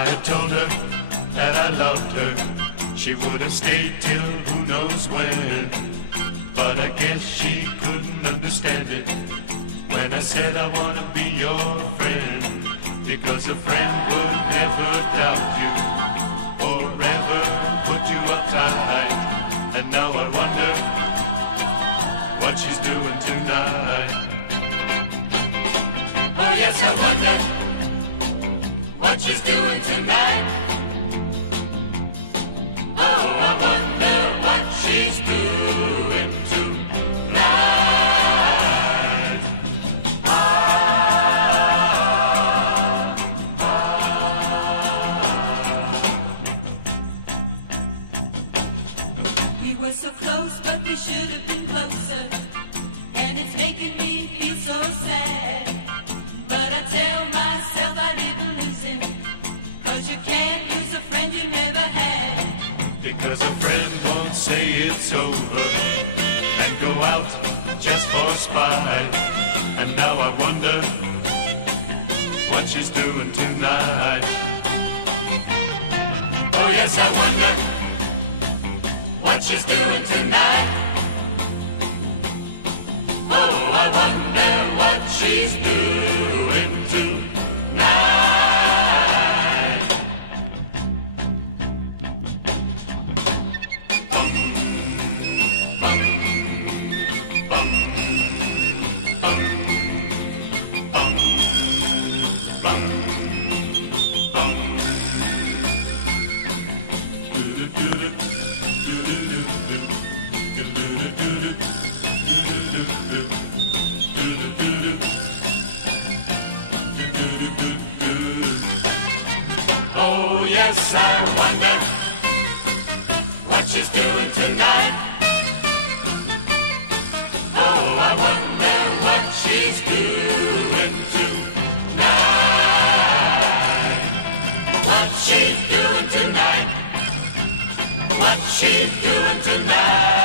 I had told her that I loved her. She would have stayed till who knows when. But I guess she couldn't understand it when I said I want to be your friend. Because a friend would never doubt you or ever put you uptight. And now I wonder what she's doing tonight. Oh yes, I wonder what she's doing tonight. Oh, I wonder what she's doing tonight. We were so close, but we should have been closer. And it's making me feel so sad. But I tell myself I didn't lose him, 'cause you can't lose a friend you never had. Because a friend won't say it's over and go out just for spite. And now I wonder what she's doing tonight. Oh yes, I wonder what she's doing tonight. Oh, I wonder what she's doing tonight. Bum, bum, bum, bum, bum, bum, bum. Oh yes, I wonder what she's doing tonight. Oh, I wonder what she's doing tonight. What she's doing tonight. What she's doing tonight.